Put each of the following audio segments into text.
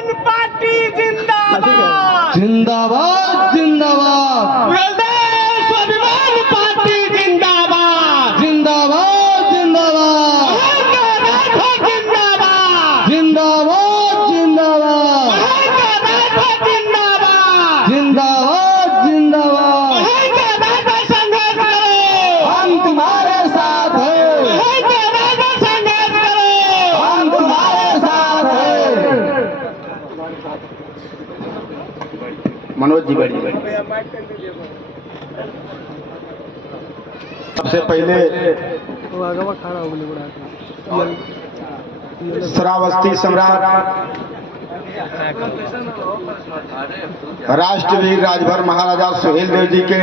स्वाभिमान पार्टी जिंदाबाद जिंदाबाद जिंदाबाद स्वाभिमान पार्टी जिंदाबाद जिंदाबाद जिंदाबाद जिंदाबाद जिंदाबाद जिंदाबाद जिंदाबाद जिंदाबाद संघर्ष करो, हम तुम्हारे साथ हैं, संघर्ष करो, हम तुम्हारे साथ हैं। मनोज जी बड़ी सबसे पहले श्रावस्ती सम्राट राष्ट्रवीर राजभर महाराजा सुहेल देव जी के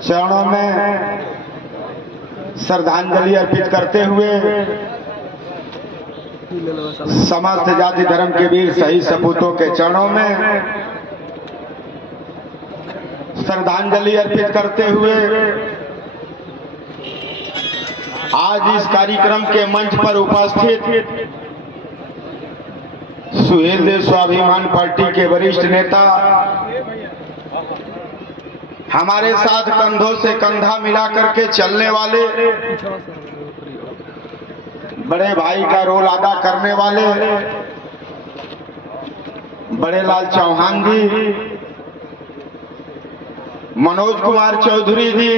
चरणों में श्रद्धांजलि अर्पित करते हुए समस्त जाति धर्म के वीर शहीद सपूतों के चरणों में श्रद्धांजलि अर्पित करते हुए आज इस कार्यक्रम के मंच पर उपस्थित सुहेल देव स्वाभिमान पार्टी के वरिष्ठ नेता, हमारे साथ कंधों से कंधा मिला करके चलने वाले, बड़े भाई का रोल अदा करने वाले बड़े लाल चौहान जी, मनोज कुमार चौधरी जी,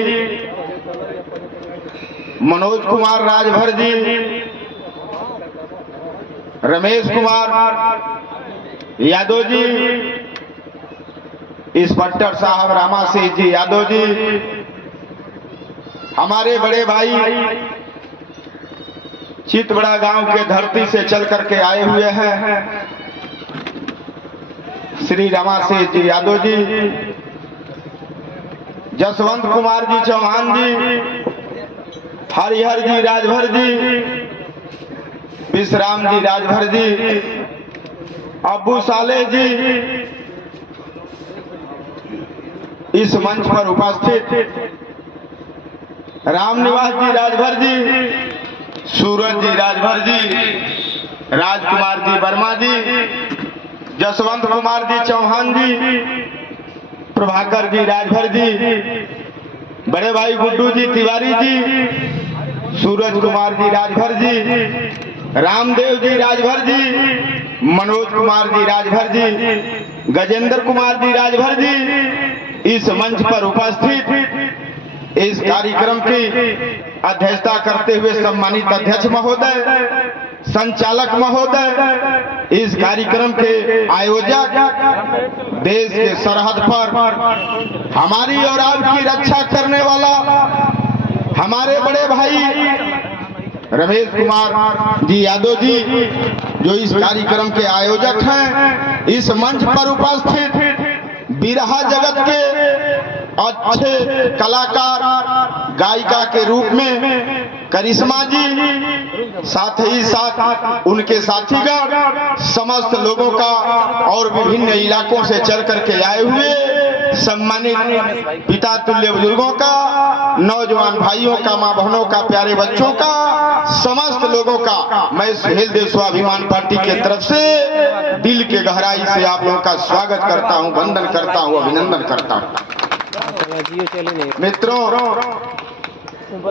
मनोज कुमार राजभर जी, रमेश कुमार यादव जी, इंस्पेक्टर साहब रामा सिंह जी यादव जी, हमारे बड़े भाई चितबड़ा गांव के धरती से चल करके आए हुए हैं श्री रामा सिंह जी यादव जी, जसवंत कुमार जी चौहान जी, हरिहर जी राजभर जी, विश्राम जी राजभर जी, अब्बू साले जी, इस मंच पर उपस्थित रामनिवास जी राजभर जी, सूरज जी राजभर जी, राजकुमार जी वर्मा जी, जसवंत कुमार जी चौहान जी, प्रभाकर जी राजभर जी, बड़े भाई गुड्डू जी तिवारी जी, सूरज कुमार जी राजभर जी, रामदेव जी राजभर जी, मनोज कुमार जी राजभर जी, गजेंद्र कुमार जी राजभर जी, इस मंच पर उपस्थित इस कार्यक्रम की अध्यक्षता करते हुए सम्मानित अध्यक्ष महोदय, संचालक महोदय, इस कार्यक्रम के आयोजक, देश के सरहद पर हमारी और आपकी रक्षा करने वाला हमारे बड़े भाई रमेश कुमार जी यादव जी, जो इस कार्यक्रम के आयोजक हैं, इस मंच पर उपस्थित बिरहा जगत के अच्छे कलाकार, गायिका के रूप में करिश्मा जी, साथ ही साथ उनके साथीगण, समस्त लोगों का और विभिन्न इलाकों से चल करके आए हुए सम्मानित पिता तुल्य बुजुर्गों का, नौजवान भाइयों का, मां बहनों का, प्यारे बच्चों का, समस्त लोगों का मैं सुहेल देव स्वाभिमान पार्टी की तरफ से दिल के गहराई से आप लोगों का स्वागत करता हूं, वंदन करता हूं, अभिनंदन करता हूं। मित्रों,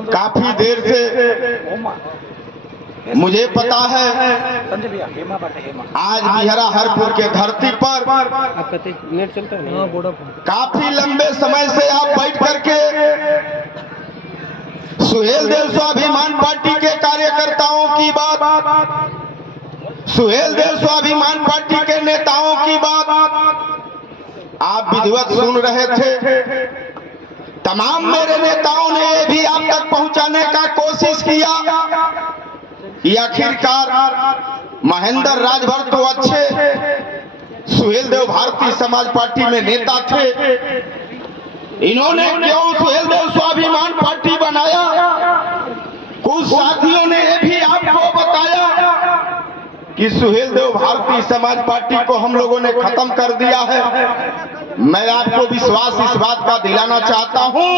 काफी देर से मुझे पता है आज बिहरा हरपुर के धरती पर काफी लंबे समय से आप बैठ करके सुहेल देव स्वाभिमान पार्टी के कार्यकर्ताओं की बात, सुहेल देव स्वाभिमान पार्टी के नेताओं की बात आप विधिवत सुन रहे थे। तमाम मेरे नेताओं ने ये भी आप तक पहुंचाने का कोशिश किया कि आखिरकार महेंद्र राजभर तो अच्छे सुहेल देव भारतीय समाज पार्टी में नेता थे, इन्होंने क्यों सुहेल देव स्वाभिमान पार्टी बनाया। कुछ साथियों ने ये भी आपको बताया कि सुहेल देव भारतीय समाज पार्टी को हम लोगों ने खत्म कर दिया है। मैं आपको विश्वास इस बात का दिलाना चाहता हूं,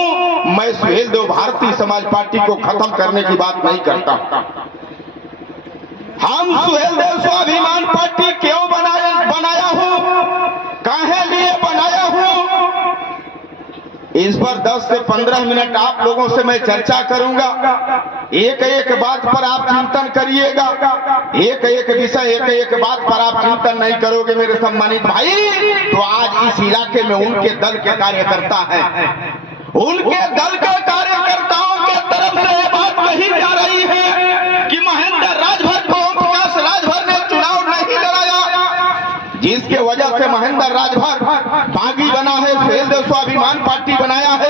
मैं सुहेल देव भारतीय समाज पार्टी को खत्म करने की बात नहीं करता। हम सुहेल देव स्वाभिमान पर 10 से 15 मिनट आप लोगों से मैं चर्चा करूंगा। एक एक बात पर आप चिंतन करिएगा, एक एक विषय, एक एक बात पर आप चिंतन नहीं करोगे मेरे सम्मानित भाई, तो आज इस इलाके में उनके दल के कार्यकर्ता हैं, उनके दल के कार्यकर्ताओं के तरफ से ये बात कही जा रही है कि महेंद्र राजभर को ओम प्रकाश राजभर ने चुनाव नहीं लड़ाया, जिसके वजह से महेंद्र राजभर बागी बना है, सुहेलदेव स्वाभिमान पार्टी बनाया है।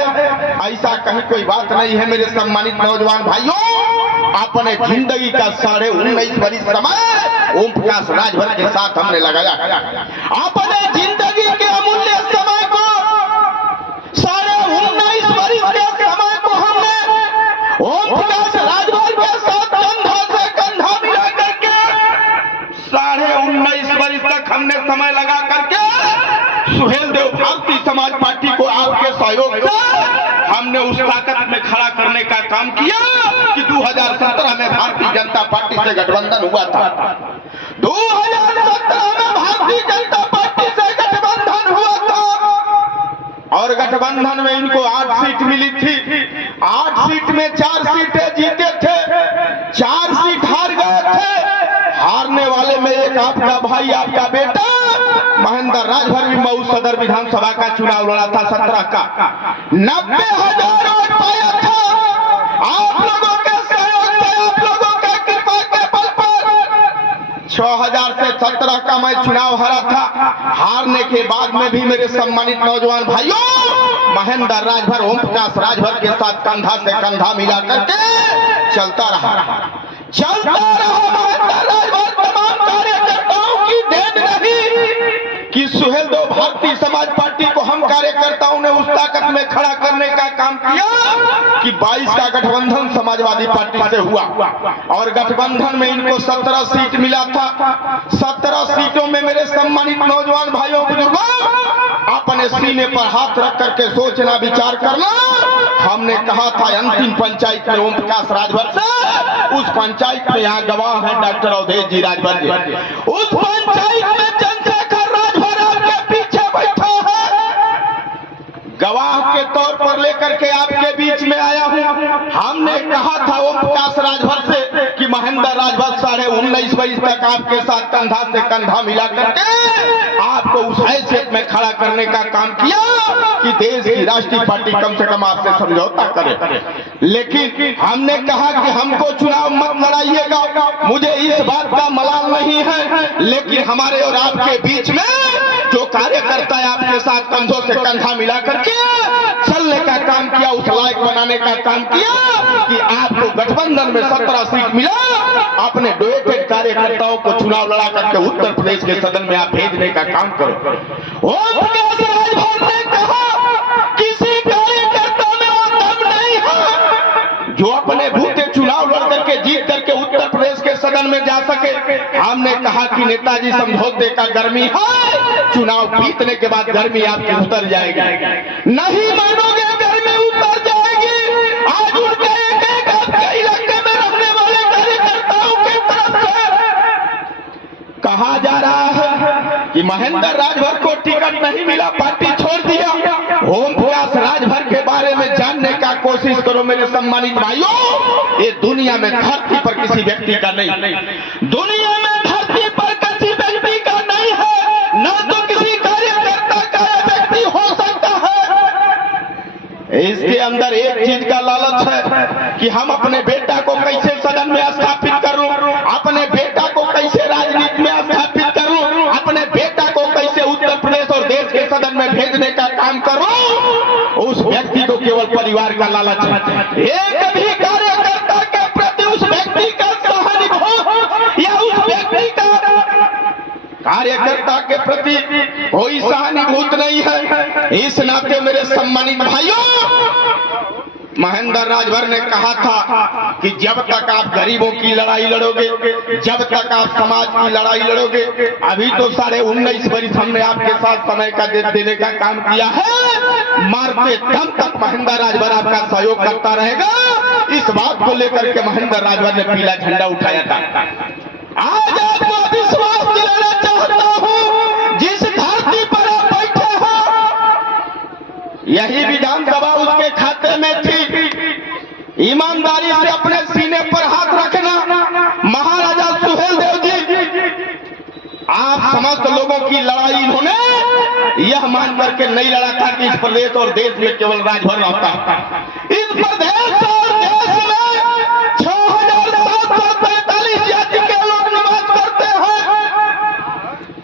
ऐसा कहीं कोई बात नहीं है मेरे सम्मानित नौजवान भाइयों। अपने जिंदगी का 19.5 वर्ष समय ओम प्रकाश राजभर के साथ हमने लगाया। अपने जिंदगी के अमूल्य समय को 19.5 वर्ष के समय को हमने ओम प्रकाश राजभर के साथ कंधा से कंधा मिला करके 19.5 वर्ष तक हमने समय लगा करके सुहेलदेव भारतीय समाज पार्टी को आपके सहयोग से हमने उस ताकत में खड़ा करने का काम किया कि 2017 में भारतीय जनता पार्टी से गठबंधन हुआ था। 2017 में भारतीय जनता पार्टी से गठबंधन हुआ था और गठबंधन में इनको 8 सीट मिली थी। 8 सीट में 4 सीटें जीते थे, 4 सीट हार गए थे। हारने वाले में एक आपका भाई, आपका बेटा महेंद्र राजभर भी मऊ सदर विधानसभा का चुनाव लड़ा था 17 का, 90,000 वोट पाया था। आप लोगों के सहयोग से, आप लोगों के कृपा के बल पर 6,000 से 17 का मैं चुनाव हारा था। हारने के बाद में भी मेरे सम्मानित नौजवान भाइयों, महेंद्र राजभर ओम प्रकाश राजभर के साथ कंधा से कंधा मिला करके चलता रहा। महेंद्र राजभर तमाम कार्यकर्ताओं की देन रही कि सुहेलदेव भारतीय समाज पार्टी को हम कार्यकर्ताओं ने उस ताकत में खड़ा करने का काम किया कि 22 का गठबंधन समाजवादी पार्टी से हुआ और गठबंधन में इनको 17 सीट मिला था। 17 सीटों में मेरे सम्मानित नौजवान भाइयों बुजुर्गों, अपने सीने पर हाथ रख करके सोचना, विचार करना। हमने कहा था अंतिम पंचायत में ओम प्रकाश राजभर से, उस पंचायत में यहाँ गवाह है डॉक्टर अवधेश जी राजभर जी, उस पंचायत में चंद्रशेखर राजभर आपके पीछे बैठा है। गवाह के तौर पर लेकर के आपके बीच में आया हूँ। हमने कहा था ओम प्रकाश राजभर से कि महेंद्र राजभर 19.5 वर्ष तक आपके साथ कंधा से कंधा मिला करके आपको उस हैसियत में खड़ा करने का काम किया कि देश की राष्ट्रीय पार्टी कम से कम आपसे समझौता करे। लेकिन हमने कहा कि हमको चुनाव मत लड़ाइएगा, मुझे इस बात का मलाल नहीं है, लेकिन हमारे और आपके बीच में जो कार्यकर्ता है आपके साथ कंधों से कंधा मिला करके चलने का काम किया, उस लायक बनाने का काम किया कि आपको गठबंधन में 17 सीट मिला। अपने डोएटेड कार्यकर्ताओं को चुनाव लड़ा करके उत्तर प्रदेश के सदन में आप भेजने का काम करो। ओम प्रकाश राजभर ने कहा किसी कार्यकर्ता में वो दम नहीं है जो अपने भूते चुनाव लड़ करके जीत करके उत्तर प्रदेश के सदन में जा सके। हमने कहा कि नेताजी समझौते का गर्मी है, चुनाव जीतने के बाद गर्मी आपकी उतर जाएगी। नहीं मानोगे, गर्मी उतर जाएगी। आज उनके एक आपके इलाके में रहने वाले कार्यकर्ताओं की तरफ से कहा जा रहा है कि महेंद्र राजभर को टिकट नहीं मिला, पार्टी छोड़ दिया। ओम प्रकाश राजभर के बारे में जानने का कोशिश करो मेरे सम्मानित भाइयों। ये दुनिया में धरती पर किसी व्यक्ति का नहीं, दुनिया में धरती पर किसी व्यक्ति का नहीं है, न तो किसी कार्यकर्ता का व्यक्ति हो सकता है। इसके अंदर एक चीज का लालच है कि हम अपने बेटा को कैसे सदन में स्थापित कर लूं, अपने बेटा को कैसे राजनीति में स्थापित कर लूं, अपने बेटा को कैसे उत्तर प्रदेश और देश के सदन में भेजने का काम करूं। उस व्यक्ति को केवल परिवार का लालच है। एक भी कार्यकर्ता के प्रति उस व्यक्ति का सहानुभूत या उस व्यक्ति का कार्यकर्ता के प्रति कोई सहानुभूत नहीं है। इस नाते मेरे सम्मानित भाइयों, महेंद्र राजभर ने कहा था कि जब तक आप गरीबों की लड़ाई लड़ोगे, जब तक आप समाज की लड़ाई लड़ोगे, अभी तो 19.5 वर्ष हमने आपके साथ समय का देने का काम किया है, मारते दम तक महेंद्र राजभर आपका सहयोग करता रहेगा। इस बात को लेकर के महेंद्र राजभर ने पीला झंडा उठाया था। आज आपको विश्वास दिलाना चाहता हूं, जिस धरती पर आप बैठे हो, यही विधानसभा विधानसभा उसके खाते में थी। ईमानदारी से अपने सीने पर हाथ रखना। महाराजा सुहेलदेव जी, आप समस्त लोगों की लड़ाई इन्होंने यह मान करके नहीं लड़ा था कि इस प्रदेश और देश में केवल राजभर रहता है। इस प्रदेश और देश में 6,743 जाति के लोग निवास करते हैं।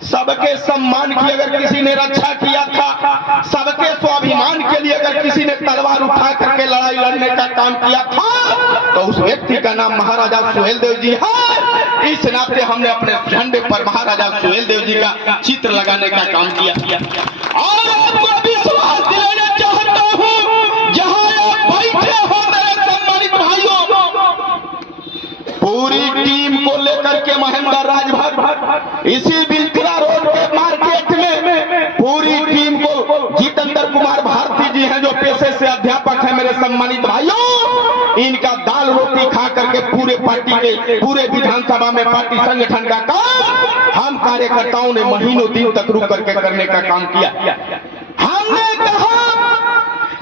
सबके सम्मान की अगर किसी ने रक्षा किया था, सबके स्वाभिमान के लिए अगर किसी ने तलवार उठा करके लड़ाई लड़ने का काम किया था, तो उस व्यक्ति का नाम महाराजा सुहेलदेव जी है। इस नाते हमने अपने झंडे पर महाराजा सुहेलदेव जी का चित्र लगाने का काम किया। और आपको विश्वास दिलाना चाहता हूं, जहां आप बैठे हो मेरे सम्मानित भाइयों, पूरी टीम को लेकर के महेंद्र राजभर इसी बिलखरा रोड के मार्केट में पूरी टीम को जितेंद्र कुमार भारती जी हैं जो पेशे से अध्यापक हैं मेरे सम्मानित भाइयों, इनका दाल रोटी खा करके पूरे पार्टी के पूरे विधानसभा में पार्टी संगठन का काम हम कार्यकर्ताओं ने महीनों दिन तक रुक करके करने का काम किया। हमने कहा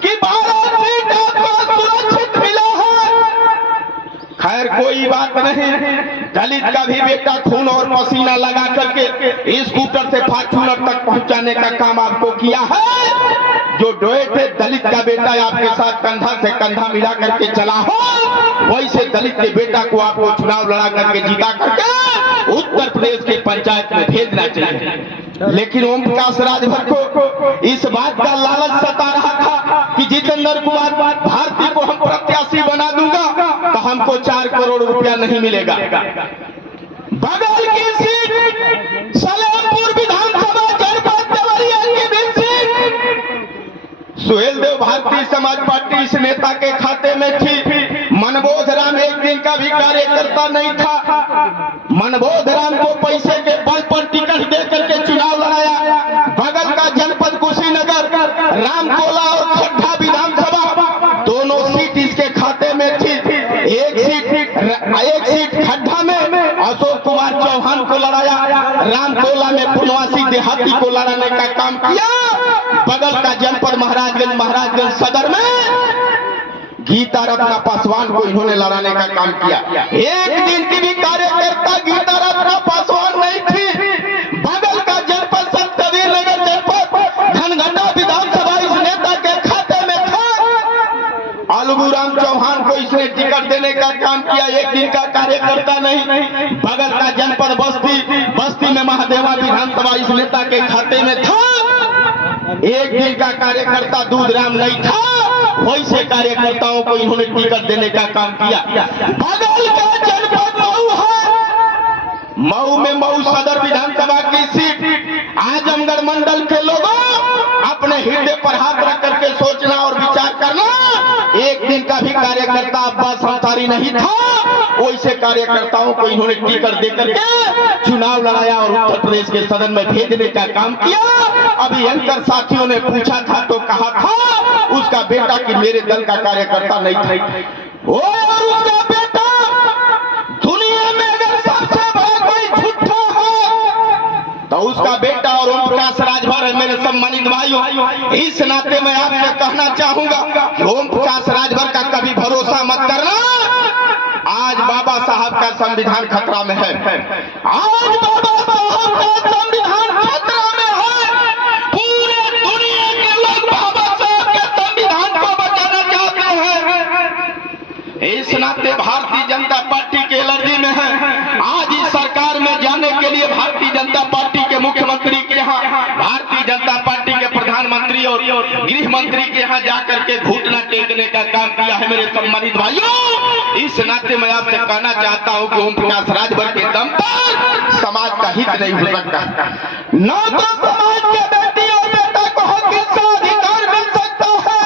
कि 12 सीट आपको सुरक्षित मिला है। खैर कोई बात नहीं, दलित का भी बेटा खून और पसीना लगा करके स्कूटर से फॉर्च्यूनर तक पहुंचाने का काम आपको किया है। जो डोए थे दलित का बेटा आपके साथ कंधा से कंधा मिला करके चला हो, वैसे दलित के बेटा को आपको चुनाव लड़ा करके जीता करके उत्तर प्रदेश के पंचायत में भेजना चाहिए। लेकिन ओम प्रकाश राजभर को इस बात का लालच सता रहा था कि जितेंद्र कुमार भारती को हम प्रत्याशी बना दूंगा तो हमको 4 करोड़ रुपया नहीं मिलेगा। बगल की सीट सलेमपुर विधानसभा जनपद देवरिया की भी सीट सुहेलदेव भारतीय समाज पार्टी इस नेता के खाते में थी। मनबोध राम एक दिन का भी कार्यकर्ता नहीं था। मनबोध राम को पैसे के बल पर टिकट दे करके चुनाव लड़ाया। बगल का जनपद कुशीनगर रामकोला और खड्डा विधानसभा दोनों सीट इसके खाते में थी। एक सीट खड्डा में अशोक कुमार चौहान को लड़ाया, रामकोला में पुनवासी देहाती को लड़ाने का काम किया। बगल का जनपद महाराजगंज सदर में गीता रत्ना पासवान को इन्होंने लड़ाने का काम किया। एक दिन की भी कार्यकर्ता गीता रत्ना पासवान नहीं थी। बगल का जनपद सप्तवीर नगर जनपद धनगंडा विधानसभा इस नेता के खाते में था। अलगूराम चौहान को इसने टिकट देने का काम किया। एक दिन का कार्यकर्ता नहीं। बगल का जनपद बस्ती में महादेवा विधानसभा इस नेता के खाते में था। एक दिन का कार्यकर्ता दूधराम नहीं था। वैसे कार्यकर्ताओं को इन्होंने टिकट देने का काम किया। बगल का जनपद मऊ है। मऊ में मऊ सदर विधानसभा की सीट आजमगढ़ मंडल के लोगों अपने हृदय पर हाथ रख करके सोचना और विचार करना। एक दिन का भी कार्यकर्ता अब्बास अंसारी नहीं था। वैसे कार्यकर्ताओं को इन्होंने टिकट देकर के चुनाव लड़ाया और उत्तर प्रदेश के सदन में भेजने का काम किया। अभी एंकर साथियों ने पूछा था तो कहा था उसका बेटा कि मेरे दल का कार्यकर्ता नहीं था। और उसका बेटा दुनिया में अगर सबसे बड़ा कोई झूठा है तो उसका बेटा और ओम प्रकाश राजभर है मेरे सम्मानित भाइयों। इस नाते मैं आपसे कहना चाहूंगा कि ओम प्रकाश राजभर का कभी भरोसा मत करना। आज बाबा साहब का संविधान खतरा में है। आज बाबा साहब का संविधान खतरा में है। पूरे दुनिया के लोग बाबा साहब के संविधान को बचाना चाहते हैं। इस नाते भारतीय जनता पार्टी के एलर्जी में है। आज इस सरकार में जाने के लिए भारतीय जनता पार्टी के मुख्यमंत्री के यहाँ, भारतीय जनता पार्टी के प्रधानमंत्री और गृह मंत्री के यहाँ जाकर के घुटना टेकने का काम किया है मेरे सम्मानित भाइयों। इस नाते मैं आपसे कहना चाहता हूं कि ओम प्रकाश राजभर के दम पर समाज का हित नहीं हो सकता। न तो समाज के बेटी और बेटा को हक का अधिकार मिल सकता है,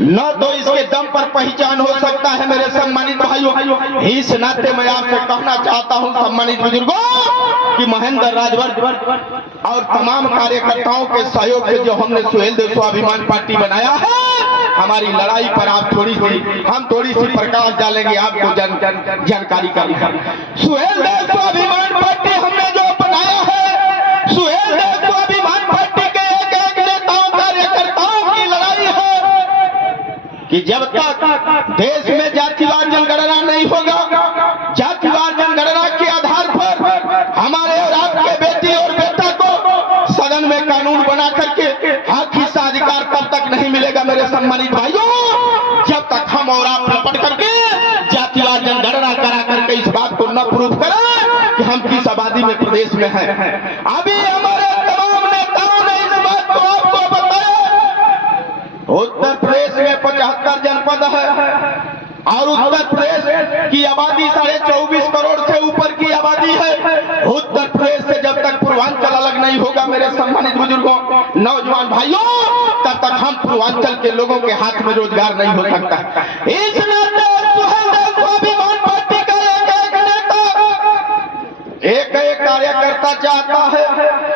न तो इसके दम पर पहचान हो सकता है मेरे सम्मानित भाइयों। इस नाते मैं आपसे कहना चाहता हूं सम्मानित बुजुर्गों कि महेंद्र राजभर और तमाम कार्यकर्ताओं के सहयोग से जो हमने सुहेलदेव स्वाभिमान पार्टी बनाया है, हमारी लड़ाई पर आप हम थोड़ी सी प्रकाश डालेंगे, आपको जानकारी करेंगे। सुहेलदेव स्वाभिमान पार्टी हमने जो बनाया है, सुहेलदेव स्वाभिमान पार्टी के एक नेताओं कार्यकर्ताओं की लड़ाई देश में जातिवार जनगणना नहीं होगा। जातिवार जनगणना के आधार पर हमारे और आपके बेटी और बेटा को सदन में कानून बना करके हक हिस्सा अधिकार तब तक नहीं मिलेगा मेरे सम्मानित भाइयों, जब तक हम और आप लपट करके जातिवार जनगणना करा करके इस बात को न प्रूव करें कि हम किस आबादी में प्रदेश में हैं। अभी हमारे तमाम नेताओं ने इस बात को आपको बताया। उत्तर प्रदेश में 75 जनपद है और उत्तर प्रदेश की आबादी 24.5 करोड़ से ऊपर की आबादी है। उत्तर प्रदेश से जब तक पूर्वांचल अलग नहीं होगा मेरे सम्मानित बुजुर्गों, नौजवान भाइयों, तब तक हम पूर्वांचल के लोगों के हाथ में रोजगार नहीं हो सकता। इस नाते स्वाभिमान पार्टी का एक कार्यकर्ता चाहता है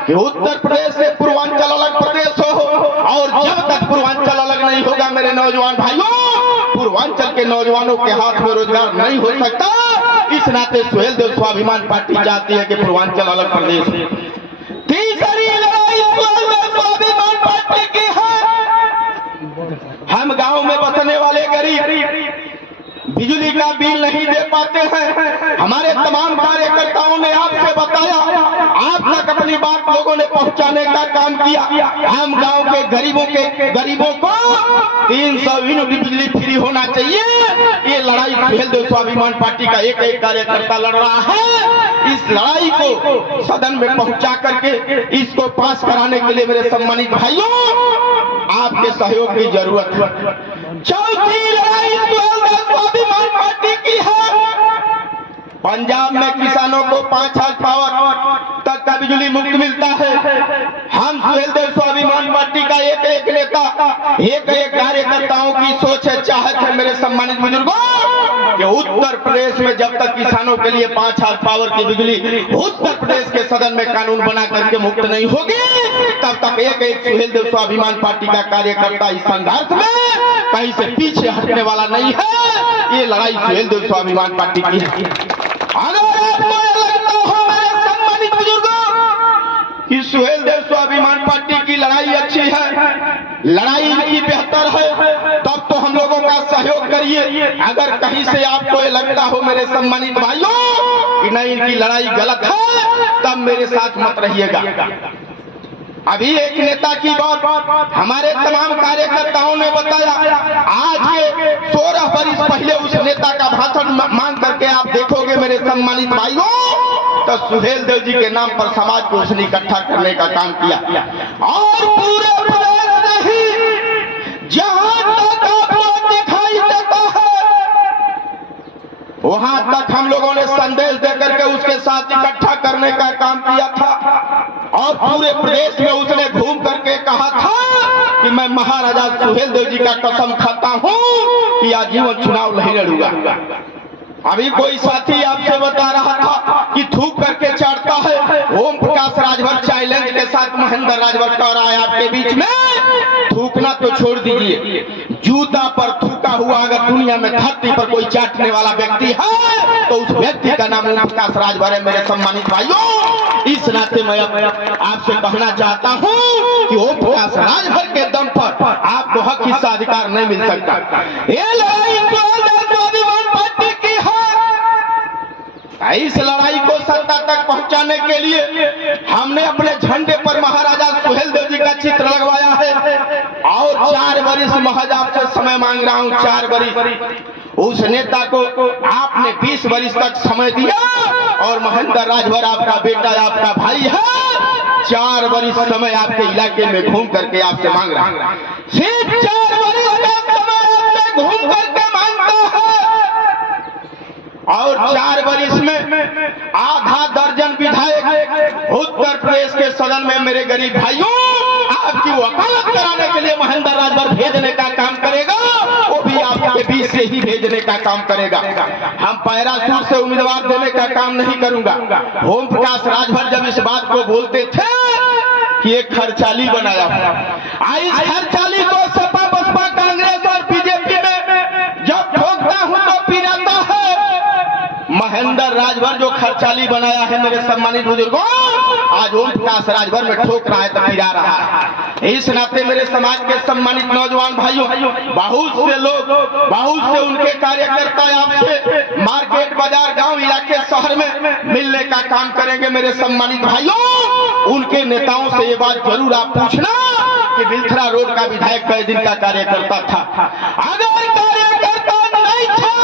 कि उत्तर प्रदेश से पूर्वांचल अलग प्रदेश हो, और जब तक पूर्वांचल अलग नहीं होगा मेरे नौजवान भाइयों, पूर्वांचल के नौजवानों के हाथ में रोजगार नहीं हो सकता। इस नाते सुहेल देव स्वाभिमान पार्टी चाहती है कि पूर्वांचल अलग प्रदेश है। तीसरी लड़ाई सुहेल देव स्वाभिमान पार्टी की है। हम गांव में बसने वाले गरीब बिजली का बिल नहीं दे पाते हैं। हमारे तमाम कार्यकर्ताओं ने आपसे बताया, आप तक अपनी बात लोगों ने पहुंचाने का काम किया। हम गांव के गरीबों को 300 यूनिट बिजली फ्री होना चाहिए। ये लड़ाई सुहेल देव स्वाभिमान पार्टी का एक कार्यकर्ता लड़ रहा है। इस लड़ाई को सदन में पहुंचा करके इसको पास कराने के लिए मेरे सम्मानित भाइयों आपके सहयोग की जरूरत है। चौथी लड़ाई सुहेल देव स्वाभिमान पार्टी की है। पंजाब में किसानों को 5,000 पावर तक का बिजली मुफ्त मिलता है। हम सुहेल देव स्वाभिमान पार्टी का एक नेता, एक कार्यकर्ताओं की सोच है, चाहत है मेरे सम्मानित बुजुर्गों, कि उत्तर प्रदेश में जब तक किसानों के लिए 5,000 पावर की बिजली उत्तर प्रदेश के सदन में कानून बना करके मुक्त नहीं होगी, तब तक एक सुहेल देव स्वाभिमान पार्टी का कार्यकर्ता इस संघर्ष में कहीं से पीछे हटने वाला नहीं है। ये लड़ाई सुहेल देव स्वाभिमान पार्टी की है। अगर आपको लगता हो मेरे सम्मानित बुजुर्गों कि सुहेल देव स्वाभिमान पार्टी की लड़ाई अच्छी है, लड़ाई इनकी बेहतर है, तब तो हम लोगों का सहयोग करिए। अगर कहीं से आपको ये लगता हो मेरे सम्मानित भाइयों कि नहीं इनकी लड़ाई गलत है, तब मेरे साथ मत रहिएगा। अभी एक नेता की बात हमारे तमाम कार्यकर्ताओं ने बताया। आज के 16 वर्ष पहले उस नेता का भाषण मांग करके आप देखोगे मेरे सम्मानित भाइयों, तो सुहेल देव जी के नाम पर समाज को उसने इकट्ठा करने का काम किया। और पूरे प्रदेश नहीं, जहां तक आपको दिखाई देता है वहां तक हम लोगों ने संदेश देकर के उसके साथ इकट्ठा करने का काम किया था। और पूरे प्रदेश में उसने घूम करके कहा था कि मैं महाराजा सुहेल देव जी का कसम खाता हूं कि आजीवन चुनाव नहीं लड़ूंगा। अभी कोई साथी आपसे बता रहा था कि थूक करके चढ़ता है। ओम प्रकाश राजभर चैलेंज के साथ महेंद्र राजभर का आए आपके बीच में। थूकना तो छोड़ दीजिए, जूता पर थूका हुआ अगर दुनिया में धरती पर कोई चाटने वाला व्यक्ति है तो उस व्यक्ति का नाम ओम प्रकाश राजभर है मेरे सम्मानित भाइयों। इस नाते मैं आपसे कहना चाहता हूं कि ओम प्रकाश राजभर के दम पर आपको हक हिस्सा अधिकार नहीं मिल सकता। ये लड़ाई स्वाभिमान पार्टी की है। इस लड़ाई को सत्ता तक पहुंचाने के लिए हमने अपने झंडे पर महाराजा सुहेल देव जी का चित्र लगवाया है। और 4 वर्ष महज आपसे समय मांग रहा हूं, 4 वर्ष। उस नेता को आपने 20 वर्ष तक समय दिया और महेंद्र राजभर आपका बेटा, आपका भाई है, 4 वर्ष समय आपके इलाके में घूम करके आपसे मांग रहा है। सिर्फ 4 वर्ष का समय आपसे घूम करके मांगता है। और 4 वर्ष में आधा दर्जन विधायक उत्तर प्रदेश के सदन में मेरे गरीब भाइयों आपकी वकालत कराने के लिए महेंद्र राजभर भेजने का काम करेगा। वो भी आपके बीच से ही भेजने का काम करेगा। हम पैराशूट से उम्मीदवार देने का काम नहीं करूंगा। ओम प्रकाश राजभर जब इस बात को बोलते थे कि एक खर्चाली बनाया हुआ, इस खर्चाली को सपा बसपा कांग्रेस और बीजेपी में जब ठोकता हूं तो पिराता है। महेंद्र राजभर जो खर्चाली बनाया है मेरे सम्मानित बुजुर्गों, आज ओम प्रकाश राजभर में ठोक रहा है तो गिरा रहा है। इस नाते मेरे समाज के सम्मानित नौजवान भाइयों, बहुत से लोग, बहुत से उनके कार्यकर्ता आपसे मार्केट, बाजार, गांव, इलाके, शहर में मिलने का काम करेंगे। मेरे सम्मानित भाइयों, उनके नेताओं से ये बात जरूर आप पूछना कि बिलथरा रोड का विधायक कई दिन का कार्यकर्ता था। अगर कार्यकर्ता नहीं था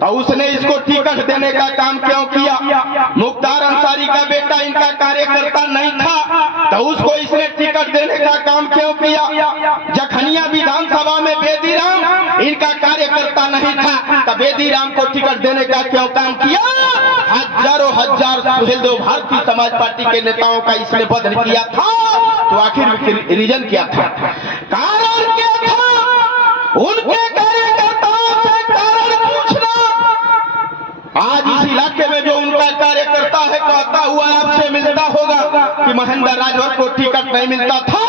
तो उसने इसको टिकट देने का काम क्यों किया? मुख्तार अंसारी का बेटा इनका कार्यकर्ता नहीं था तो उसको इसने टिकट देने का काम क्यों किया? जखनिया विधानसभा में बेदीराम इनका कार्यकर्ता नहीं था तो बेदीराम को टिकट देने का क्यों काम किया? हजारों हजार सुहेल देव भारतीय समाज पार्टी के नेताओं का इसने बदल किया था। तो आखिर रीजन क्या था? कारण क्या था? उनके कार्यकर्ताओं से कारण पूछना। आज इस इलाके में जो उनका कार्यकर्ता है कहता हुआ आपसे मिलता होगा कि महेंद्र राजभर को टिकट नहीं मिलता था।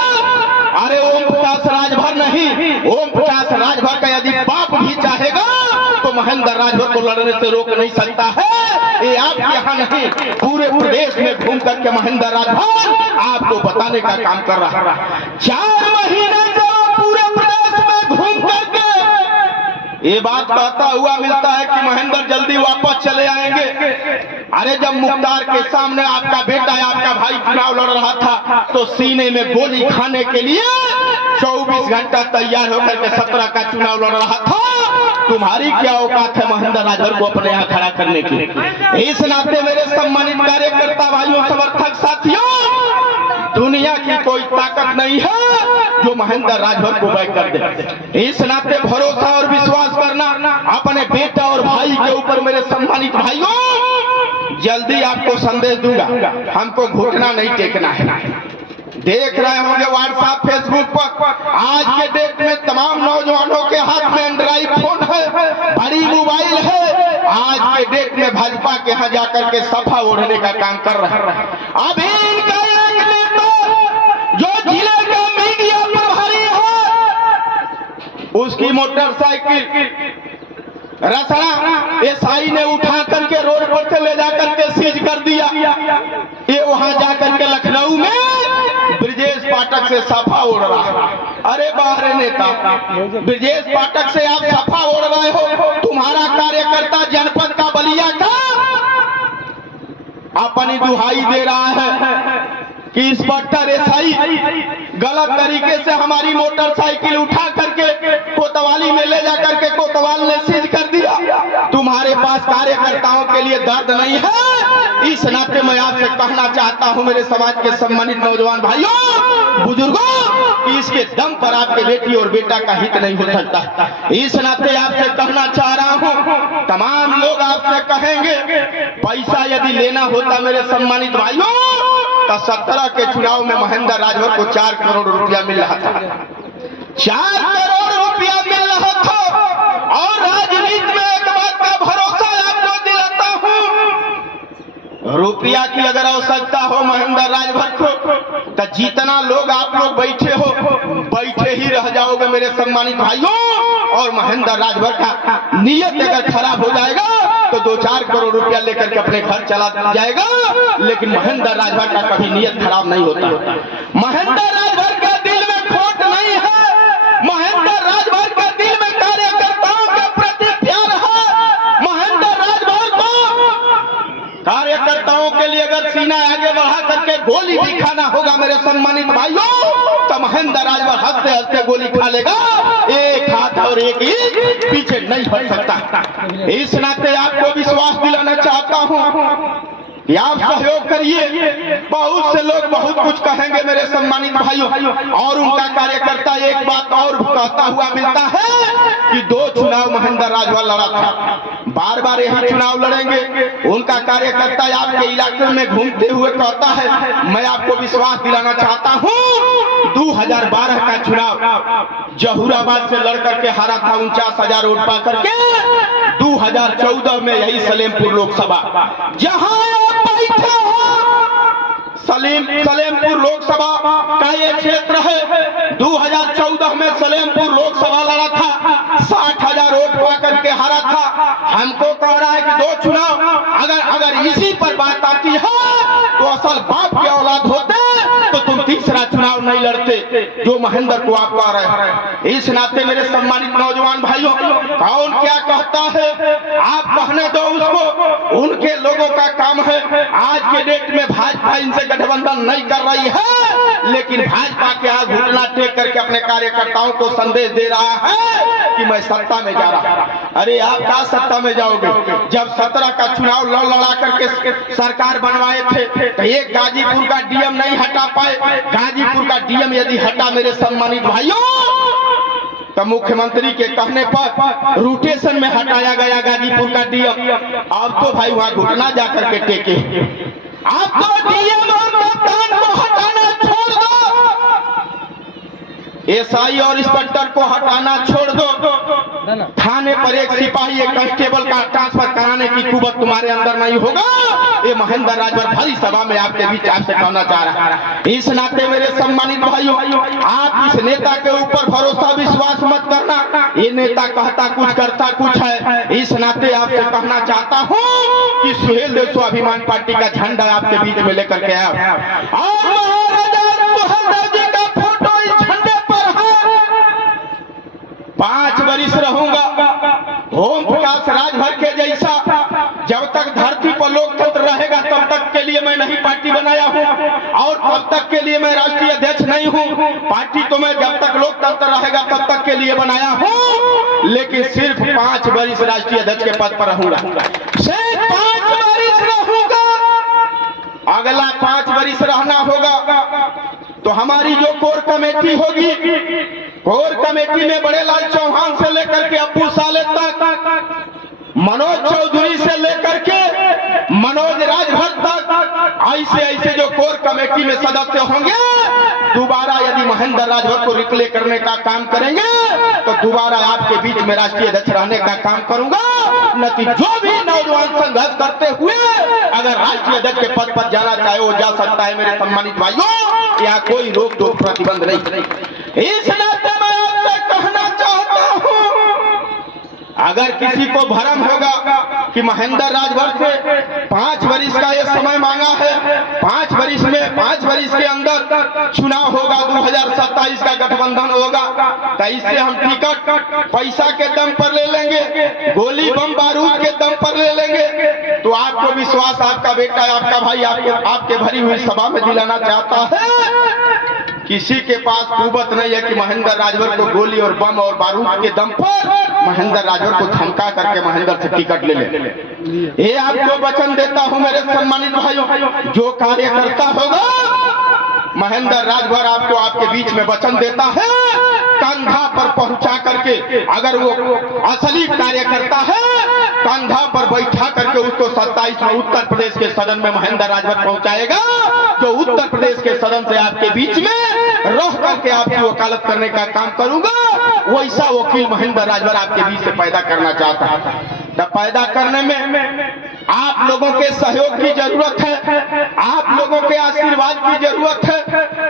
अरे ओम प्रकाश राजभर नहीं, ओम प्रकाश राजभर का यदि बाप भी चाहेगा तो महेंद्र राजभर को लड़ने से रोक नहीं सकता है। ये आपके यहाँ नहीं, पूरे प्रदेश में घूम करके महेंद्र राजभर आपको बताने का काम कर रहा है। 4 महीने से पूरे प्रदेश में घूम करके ये बात कहता हुआ मिलता है कि महेंद्र जल्दी वापस चले आएंगे। अरे जब मुख्तार के सामने आपका बेटा, आपका भाई चुनाव लड़ रहा था तो सीने में गोली खाने के लिए 24 घंटा तैयार होकर के 17 का चुनाव लड़ रहा था। तुम्हारी क्या औकात है महेंद्र राजभर को अपने यहाँ खड़ा करने की? इस नाते मेरे सम्मानित कार्यकर्ता भाइयों, समर्थक साथियों, दुनिया की कोई ताकत नहीं है जो महेंद्र राजभर को बैक कर दे। इस नाते भरोसा और विश्वास करना अपने बेटा और भाई के ऊपर। मेरे सम्मानित भाइयों, जल्दी आपको संदेश दूंगा, हमको घुटना नहीं टेकना है। देख रहे होंगे व्हाट्सएप, फेसबुक पर आज के डेट में तमाम नौजवानों के हाथ में एंड्रॉइड फोन है, बड़ी मोबाइल है। आज के डेट में भाजपा के यहाँ जाकर के सफा ओढ़ने का काम कर रहा है। अभी इनका एक नेता जो जिले का मीडिया प्रभारी है, उसकी मोटरसाइकिल रसड़ा एसआई ने उठा करके रोड पर से ले जाकर के सीज कर दिया। ये वहां जाकर के लखनऊ में ब्रिजेश पाठक से सफा ओढ़ रहा है। अरे बाहर नेता, ब्रिजेश पाठक से आप सफा ओढ़ रहे हो, तुम्हारा कार्यकर्ता जनपद का बलिया का अपनी दुहाई दे रहा है कि इंस्पेक्टर एसआई गलत तरीके से हमारी मोटरसाइकिल उठा करके कोतवाली में ले जाकर के कोतवाल ने सीज कर दिया। तुम्हारे पास कार्यकर्ताओं के लिए दर्द नहीं है। इस नाते मैं आपसे कहना चाहता हूं मेरे समाज के सम्मानित नौजवान भाइयों, बुजुर्गों, कि इसके दम पर आपके बेटी और बेटा का हित नहीं हो सकता। इस नाते आपसे कहना चाह रहा हूं, तमाम लोग आपसे कहेंगे पैसा यदि लेना होता मेरे सम्मानित भाइयों तो 17 के चुनाव में महेंद्र राजभर को 4 करोड़ रुपया मिल रहा था। 4 करोड़ रुपया मिल रहा था। और राजनीति में एक बात का भरोसा आपको दिलाता हूं, रुपया की अगर आवश्यकता हो महेंद्र राजभर को तो जितना लोग आप लोग बैठे हो, बैठे ही रह जाओगे मेरे सम्मानित भाइयों। और महेंद्र राजभर का नियत अगर खराब हो जाएगा तो 2-4 करोड़ रुपया लेकर के अपने घर चला जाएगा। लेकिन महेंद्र राजभर का कभी नियत खराब नहीं होता। महेंद्र राजभर का दिल में खोट नहीं है। महेंद्र राजभर का दिल में कार्यकर्ताओं के प्रति प्यार है। महेंद्र राजभर को कार्यकर्ताओं के लिए अगर सीना आगे बढ़ा करके गोली भी खाना होगा मेरे सम्मानित भाइयों तो महेंद्र राजभर हंसते हंसते गोली खा लेगा। एक हाथ और एक ईंट पीछे नहीं हट सकता। इस नाते आपको विश्वास दिलाना चाहता हूं कि आप सहयोग करिए। बहुत से लोग बहुत कुछ कहेंगे मेरे सम्मानित भाइयों। और उनका कार्यकर्ता एक बात और कहता हुआ मिलता है कि 2 चुनाव महेंद्र राजभर लड़ा था, बार बार यही चुनाव लड़ेंगे। उनका कार्यकर्ता आपके इलाके में घूमते हुए कहता है, मैं आपको विश्वास दिलाना चाहता हूं 2012 का चुनाव जहूराबाद से लड़ करके हारा था 49,000 वोट पा करके। 2014 में यही सलेमपुर लोकसभा जहां बैठे हो, सलेमपुर लोकसभा का ये क्षेत्र है। 2014 में सलेमपुर लोकसभा लड़ा था, 60,000 वोट पा करके हारा था। हमको कह रहा है कि 2 चुनाव अगर इसी पर बात आती है तो असल बाप के औलाद होते तो तुम तीसरा चुनाव नहीं लड़ते जो महेंद्र को आप कह रहे हैं। इस नाते मेरे सम्मानित नौजवान भाइयों, कौन क्या कहता है आप कहने दो उसको, उनके लोगों का काम है। आज के डेट में भाजपा इनसे गठबंधन नहीं कर रही है, लेकिन भाजपा के यहाँ घुटना टेक करके अपने कार्यकर्ताओं को संदेश दे रहा है कि मैं सत्ता में जा रहा हूं। अरे आप क्या सत्ता में जाओगे? जब 17 का चुनाव लड़ा करके सरकार बनवाए थे तो एक गाजीपुर का डीएम नहीं हटा पाए। गाजीपुर का डीएम यदि हटा मेरे सम्मानित भाइयों तो मुख्यमंत्री के कहने पर रोटेशन में हटाया गया गाजीपुर का डीएम। अब तो भाई वहां घुटना जाकर के टेके। आप तो डीएम और कप्तान को हटाना छोड़ दो, एसआई और इंस्पेक्टर को हटाना छोड़ दो, थाने पर एक सिपाही एक कांस्टेबल का ट्रांसफर कराने की कुवत तुम्हारे अंदर नहीं होगा। ये महेंद्र राजभर भरी सभा में आपके बीच आपसे कहना चाह रहा है। इस नाते मेरे सम्मानित भाइयों, आप इस नेता के ऊपर भरोसा विश्वास मत करना। ये नेता कहता कुछ करता कुछ है। इस नाते आपसे कहना चाहता हूँ कि सुहेल देव स्वाभिमान पार्टी का झंडा आपके बीच में लेकर के आओ और महाराजा सुहेल जी का फोटो इस झंडे पर है। 5 वर्ष रहूंगा ओम प्रकाश राजभर के जैसा। जब तक धरती पर लोकतंत्र रहेगा तब तक के लिए मैं नहीं पार्टी बनाया हूं और तब तक के लिए मैं राष्ट्रीय अध्यक्ष नहीं हूं। पार्टी तो मैं जब तक लोकतंत्र रहेगा तब तक के लिए बनाया हूं, लेकिन सिर्फ 5 वर्ष राष्ट्रीय अध्यक्ष के पद पर रहूंगा। सिर्फ 5 वर्ष रहूंगा। अगला 5 वर्ष रहना होगा तो हमारी जो कोर कमेटी होगी, कोर कमेटी में बड़े लाल चौहान से लेकर के अप्पू साले तक, मनोज चौधरी से लेकर के मनोज राजभर तक, ऐसे जो कोर कमेटी में सदस्य होंगे, दोबारा यदि महेंद्र राजभर को रिप्ले करने का काम करेंगे तो दोबारा आपके बीच में राष्ट्रीय अध्यक्ष रहने का काम करूंगा। नती जो भी नौजवान संघर्ष करते हुए अगर राष्ट्रीय अध्यक्ष के पद पर जाना चाहे वो जा सकता है। मेरे सम्मानित भाइयों, यहाँ कोई रोक टोक प्रतिबंध नहीं। इस नाते मैं आपसे कहना चाहता हूँ, अगर किसी को भ्रम होगा कि महेंद्र राजभर से 5 वर्ष का ये समय मांगा है, 5 वर्ष में 5 वर्ष के अंदर चुनाव होगा, 2027 का गठबंधन होगा, तो इससे हम टिकट पैसा के दम पर ले लेंगे, गोली बम बारूद के दम पर ले लेंगे। तो आपको विश्वास आपका बेटा आपका भाई आपके भरी हुई सभा में दिलाना चाहता है, किसी के पास कुवत नहीं है कि महेंद्र राजभर को गोली और बम और बारूद के दम पर महेंद्र राजभर को धमका करके महेंद्र से टिकट ले ले। ये आपको वचन देता हूं मेरे सम्मानित भाइयों, जो कार्यकर्ता होगा महेंद्र राजभर आपको आपके बीच में वचन देता है, कंधा पर पहुंचा करके, अगर वो असली कार्यकर्ता है कंधा पर बैठा करके उसको 27 में उत्तर प्रदेश के सदन में महेंद्र राजभर पहुंचाएगा, जो उत्तर प्रदेश के सदन से आपके बीच में रह करके आपकी वकालत करने का काम करूंगा। वैसा वकील महेंद्र राजभर आपके बीच से पैदा करना चाहता है। तो पैदा करने में आप लोगों के सहयोग की जरूरत है, आप लोगों के आशीर्वाद की जरूरत है,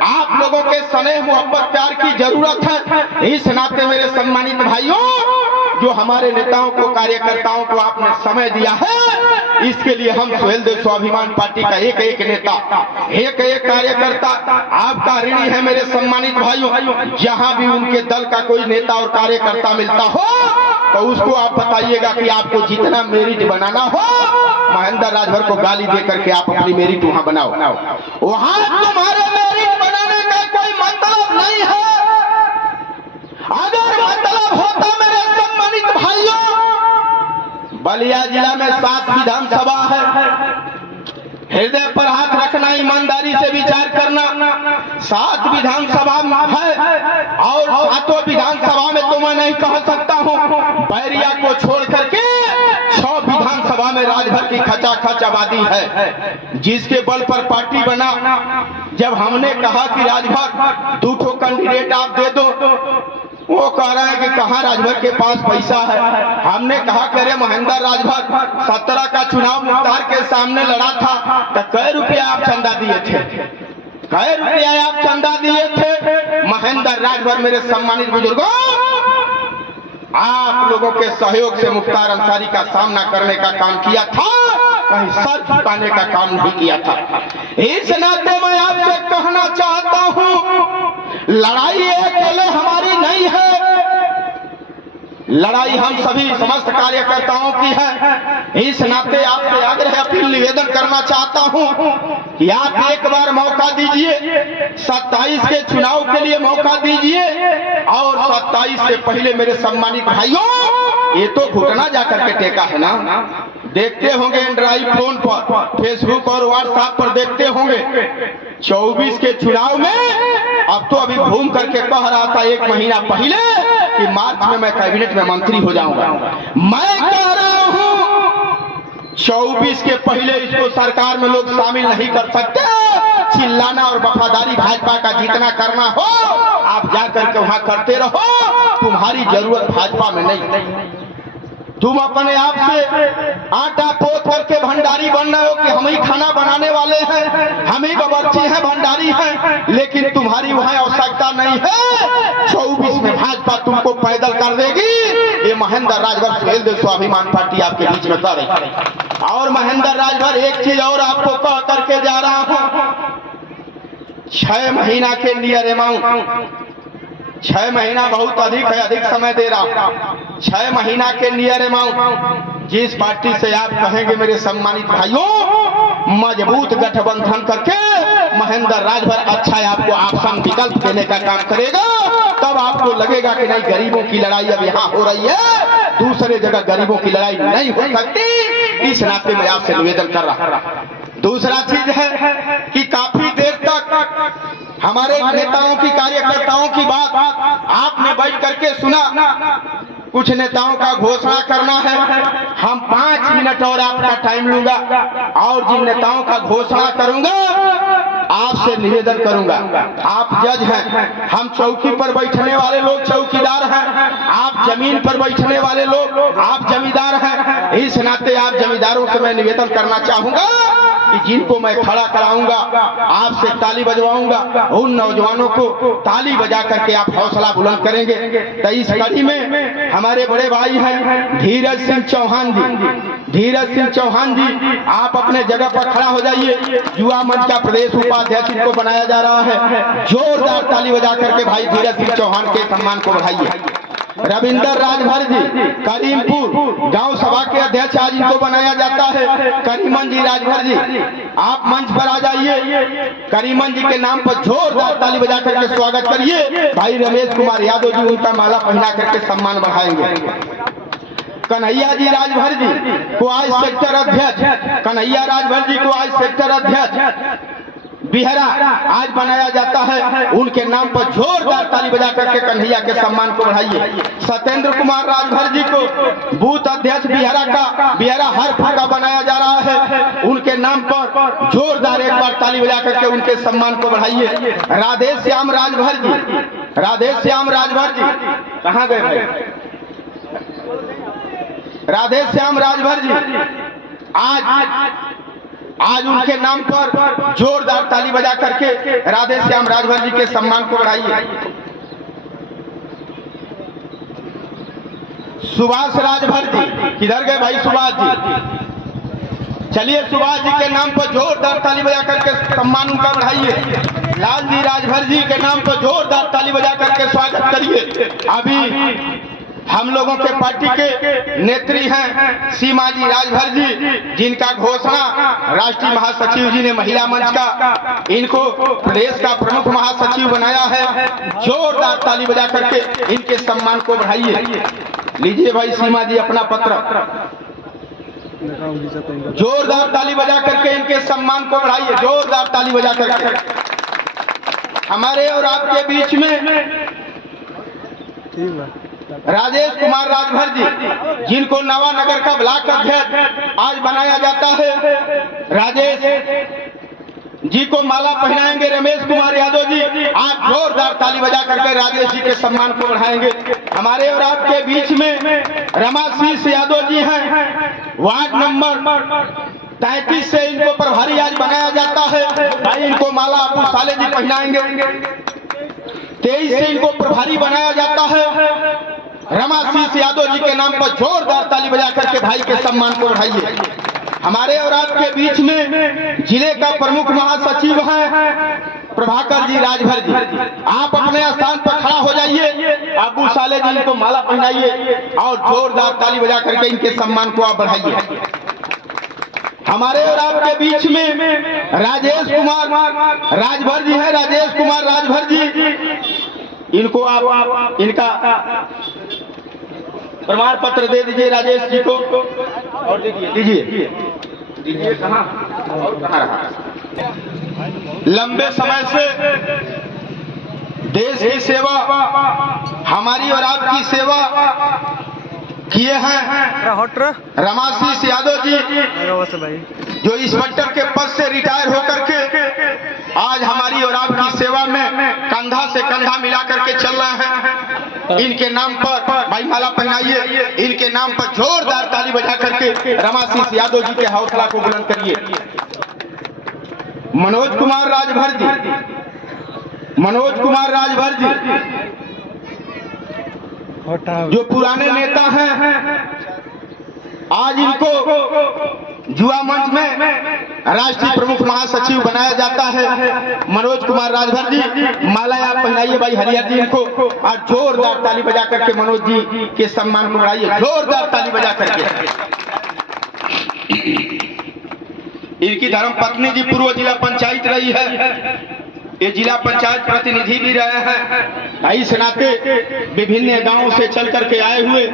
आप लोगों के स्नेह मोहब्बत प्यार की जरूरत है। इस नाते मेरे सम्मानित भाइयों, जो हमारे नेताओं को कार्यकर्ताओं को आपने समय दिया है, इसके लिए हम सुहेल देव स्वाभिमान पार्टी का एक एक नेता एक एक कार्यकर्ता आपका ऋणी है। मेरे सम्मानित भाइयों, जहां भी उनके दल का कोई नेता और कार्यकर्ता मिलता हो तो उसको आप बताइएगा कि आपको जितना मेरिट बनाना हो महेंद्र राजभर को गाली दे करके आप अपनी मेरिट वहां बनाओ। वहां तुम्हारे मेरिट बनाने का कोई मतलब नहीं है। अगर मतलब होता मेरे सम्मानित भाइयों, बलिया जिला में 7 विधानसभा है, हृदय पर हाथ रखना, ईमानदारी से विचार करना। 7 विधानसभा है और 7 विधानसभा में तो मैं नहीं कह सकता हूँ, बैरिया को छोड़ करके 6 विधानसभा में राजभर की खचाखच आबादी है, जिसके बल पर पार्टी बना। जब हमने कहा कि राजभर 2 कैंडिडेट आप दे दो, वो कह रहा है कि कहाँ राजभर के पास पैसा है। हमने कहा करे महेंद्र राजभर 17 का चुनाव मुख्तार के सामने लड़ा था, तो कै रुपया आप चंदा दिए थे? कै रुपया आप चंदा दिए थे? महेंद्र राजभर मेरे सम्मानित बुजुर्गों आप लोगों के सहयोग से मुख्तार अंसारी का सामना करने का काम किया था, कहीं सर झुकाने का काम नहीं किया था। इस नाते मैं आपसे कहना चाहता हूं, लड़ाई अकेले हमारी नहीं है, लड़ाई हम सभी समस्त कार्यकर्ताओं की है। इस नाते आपसे आग्रह अपील निवेदन करना चाहता हूं कि आप एक बार मौका दीजिए, 27 के चुनाव के लिए मौका दीजिए, और 27 से पहले मेरे सम्मानित भाइयों, ये तो घुटना जाकर के टेका है ना, देखते होंगे एंड्रॉइड फोन पर, फेसबुक और व्हाट्सएप पर देखते होंगे। 24 के चुनाव में अब तो अभी घूम करके कह रहा था 1 महीना पहले कि मार्च में मैं कैबिनेट में मंत्री हो जाऊंगा। मैं कह रहा हूं 24 के पहले इसको सरकार में लोग शामिल नहीं कर सकते। चिल्लाना और वफादारी भाजपा का जितना करना हो आप जाकर के वहां करते रहो, तुम्हारी जरूरत भाजपा में नहीं। तुम अपने आप से आटा पोत करके भंडारी बन रहे हो कि हम ही खाना बनाने वाले हैं, हम ही बावर्ची हैं, भंडारी हैं, लेकिन तुम्हारी वहां आवश्यकता नहीं है। 24 में भाजपा तुमको पैदल कर देगी। ये महेंद्र राजभर सुहेल देव स्वाभिमान पार्टी आपके बीच में खड़ी है। और महेंद्र राजभर एक चीज और आपको कह करके जा रहा हूं, 6 महीना के नियर अमाउंट, 6 महीना बहुत अधिक है, अधिक समय दे रहा हूं। 6 महीना के नियर अमाउंट जिस पार्टी से आप कहेंगे मेरे सम्मानित भाइयों, मजबूत गठबंधन करके महेंद्र राजभर अच्छा है आपको ऑप्शन विकल्प देने का काम करेगा, तब आपको लगेगा कि नहीं गरीबों की लड़ाई अब यहाँ हो रही है, दूसरे जगह गरीबों की लड़ाई नहीं हो सकती। इस नाते मैं आपसे निवेदन कर रहा। दूसरा चीज है कि काफी देर तक हमारे नेताओं की, कार्यकर्ताओं की बात आपने बैठ करके सुना। कुछ नेताओं का घोषणा करना है, हम 5 मिनट और आपका टाइम लूंगा, और जिन नेताओं का घोषणा करूंगा आपसे निवेदन करूंगा, आप जज हैं, हम चौकी पर बैठने वाले लोग चौकीदार हैं, आप जमीन पर बैठने वाले लोग आप जमींदार हैं। इस नाते आप जमींदारों से मैं निवेदन करना चाहूंगा कि जिनको मैं खड़ा कराऊंगा आपसे ताली बजवाऊंगा, उन नौजवानों को ताली बजा करके आप हौसला बुलंद करेंगे। तो इस कड़ी में हमारे बड़े भाई हैं धीरज सिंह चौहान जी। धीरज सिंह चौहान जी, आप अपने जगह पर खड़ा हो जाइए। युवा मंच का प्रदेश उपाध्यक्ष इनको बनाया जा रहा है, जोरदार ताली बजा करके भाई धीरज सिंह चौहान के सम्मान को बढ़ाइए। रविंदर राजभर जी करीमपुर गांव सभा के अध्यक्ष आज इनको बनाया जाता है। करीमन जी राजभर जी, आप मंच पर आ जाइए। करीमन जी के नाम पर जोरदार ताली बजा करके स्वागत करिए। भाई रमेश कुमार यादव जी उनका माला पहना करके सम्मान बढ़ाएंगे। कन्हैया जी राजभर जी को आज सेक्टर अध्यक्ष, कन्हैया राजभर जी को आज सेक्टर अध्यक्ष बिहरा आज बनाया जाता है, उनके नाम पर जोरदार ताली बजा करके कन्हैया के सम्मान को बढ़ाइए। सत्येंद्र कुमार राजभर जी को बूथ अध्यक्ष बिहरा हरपुर का बनाया जा रहा है, उनके नाम पर जोरदार एक बार ताली बजा करके उनके सम्मान को बढ़ाइए। राधेश्याम राजभर जी, राधेश्याम राजभर जी कहाँ गए भाई? राधेश्याम राजभर जी आज उनके नाम पर जोरदार ताली बजा करके राधेश्याम राजभर जी के सम्मान को बढ़ाइए। सुभाष राजभर जी किधर गए भाई? सुभाष जी, चलिए सुभाष जी के नाम पर जोरदार ताली बजा करके सम्मान उनका बढ़ाइए। लाल जी राजभर जी के नाम पर जोरदार ताली बजा करके स्वागत करिए। अभी हम लोगों के पार्टी के नेत्री हैं सीमा जी राजभर जी, जिनका घोषणा राष्ट्रीय महासचिव जी ने महिला मंच का इनको प्रदेश का प्रमुख महासचिव बनाया है। जोरदार ताली बजा करके इनके सम्मान को बढ़ाइए। लीजिए भाई सीमा जी अपना पत्र, जोरदार ताली बजा करके इनके सम्मान को बढ़ाइए। जोरदार ताली बजा करके हमारे और आपके बीच में राजेश कुमार राजभर जी, जिनको नवानगर का ब्लॉक अध्यक्ष आज बनाया जाता है, राजेश जी को माला पहनाएंगे। रमेश कुमार यादव जी, आप जोरदार ताली बजा करके राजेश जी के सम्मान को बढ़ाएंगे। हमारे और आपके बीच में रमाशीष यादव जी हैं, वार्ड नंबर 33 से इनको प्रभारी आज बनाया जाता है। भाई इनको माला अबू साले जी पहनाएंगे। 23 से इनको प्रभारी बनाया जाता है। रमाशीष यादव जी के नाम पर जोरदार ताली बजा करके भाई के सम्मान को बढ़ाइए। हमारे और आपके बीच में जिले का प्रमुख महासचिव है प्रभाकर जी राजभर जी, आप अपने स्थान पर खड़ा हो जाइए। अबू साले जी को माला पहनाइए और जोरदार ताली बजा करके इनके सम्मान को आप बढ़ाइए। हमारे और आपके बीच में राजेश कुमार राजभर जी हैं, राजेश कुमार राजभर जी, इनको आप इनका प्रमाण पत्र दे दीजिए राजेश जी को। और दीजिए कहाँ और कहाँ रहा। लंबे समय से देश की सेवा, हमारी और आपकी सेवा किए हैं रमाशीष यादव जी, जो इंस्पेक्टर के पद से रिटायर होकर के आज हमारी और आपकी सेवा में कंधा से कंधा मिला करके चल रहे हैं। इनके नाम पर भाई माला पहनाइए, इनके नाम पर जोरदार ताली बजा करके रमाशीष यादव जी के हौसला को बुलंद करिए। मनोज कुमार राजभर जी, मनोज कुमार राजभर जी जो पुराने नेता हैं, आज इनको युवा मंच में राष्ट्रीय प्रमुख महासचिव बनाया जाता है। मनोज कुमार राजभर जी, माला आप पहनाइए भाई हरियर जी इनको, और जोरदार ताली बजा करके मनोज जी के सम्मान को बढ़ाइए, जोरदार ताली बजा करके। इनकी धर्म पत्नी जी पूर्व जिला पंचायत रही है, ये जिला पंचायत प्रतिनिधि भी रहे हैं। इस नाते विभिन्न गांवों से चल करके आए हुए,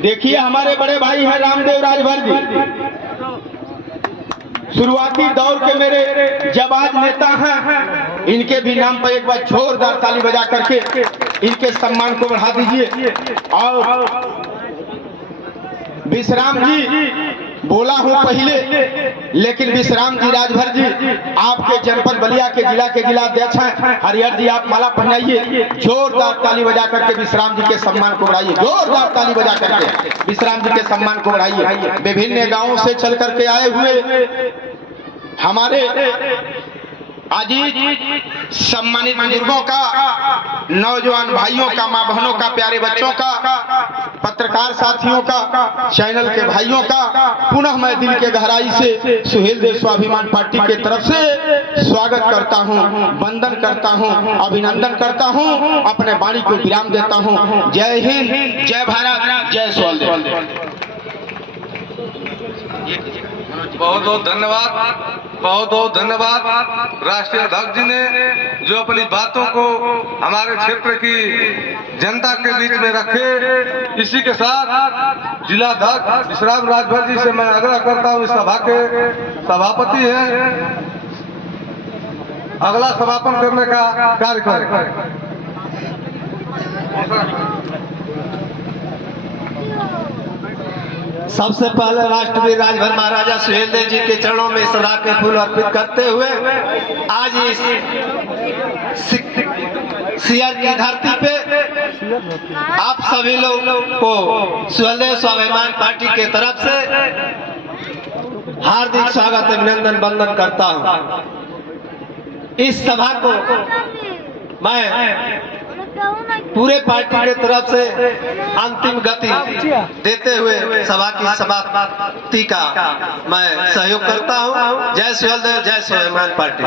देखिए हमारे बड़े भाई हैं रामदेव राजभर जी, शुरुआती दौर के मेरे जाबाज नेता हैं। इनके भी नाम पर एक बार जोरदार ताली बजा करके इनके सम्मान को बढ़ा दीजिए। और विश्राम जी बोला हूं पहले, लेकिन विश्राम जी राजभर जी आपके जनपद बलिया के जिला अध्यक्ष हैं। हरिहर जी आप माला पहनाइए, जोरदार ताली बजा करके विश्राम जी के सम्मान को बढ़ाइए, जोरदार ताली बजा करके विश्राम जी के सम्मान को बढ़ाइए। विभिन्न गांवों से चल करके आए हुए हमारे अजीज सम्मानित बुजुर्गों का, नौजवान भाइयों का, माँ बहनों का, प्यारे बच्चों का, पत्रकार साथियों का, चैनल के भाइयों का पुनः मैं दिल के गहराई से सुहेल देव स्वाभिमान पार्टी के तरफ से स्वागत करता हूं, वंदन करता हूं, अभिनंदन करता हूं, अपने वाणी को विराम देता हूं। जय हिंद, जय भारत, जय स्वाभिमान। बहुत बहुत धन्यवाद, बहुत बहुत धन्यवाद राष्ट्रीय अध्यक्ष जी ने जो अपनी बातों को हमारे क्षेत्र की जनता के बीच में रखे। इसी के साथ जिला अध्यक्ष विश्राम राजभर जी से मैं आग्रह करता हूं, इस सभा के सभापति हैं, अगला समापन करने का कार्य करें। सबसे पहले राष्ट्रवीर राजभर महाराजा सुहेल देव जी के चरणों में सदा के फूल अर्पित करते हुए आज इस सियर की धरती पे आप सभी लोगों को सुहेल देव स्वाभिमान पार्टी के तरफ से हार्दिक स्वागत, अभिनंदन, वंदन करता हूं। इस सभा को मैं पूरे पार्टी के तरफ से अंतिम गति देते हुए सभा की समाप्ति का मैं सहयोग करता हूं। जय सुहेल देव, जय स्वाभिमान पार्टी।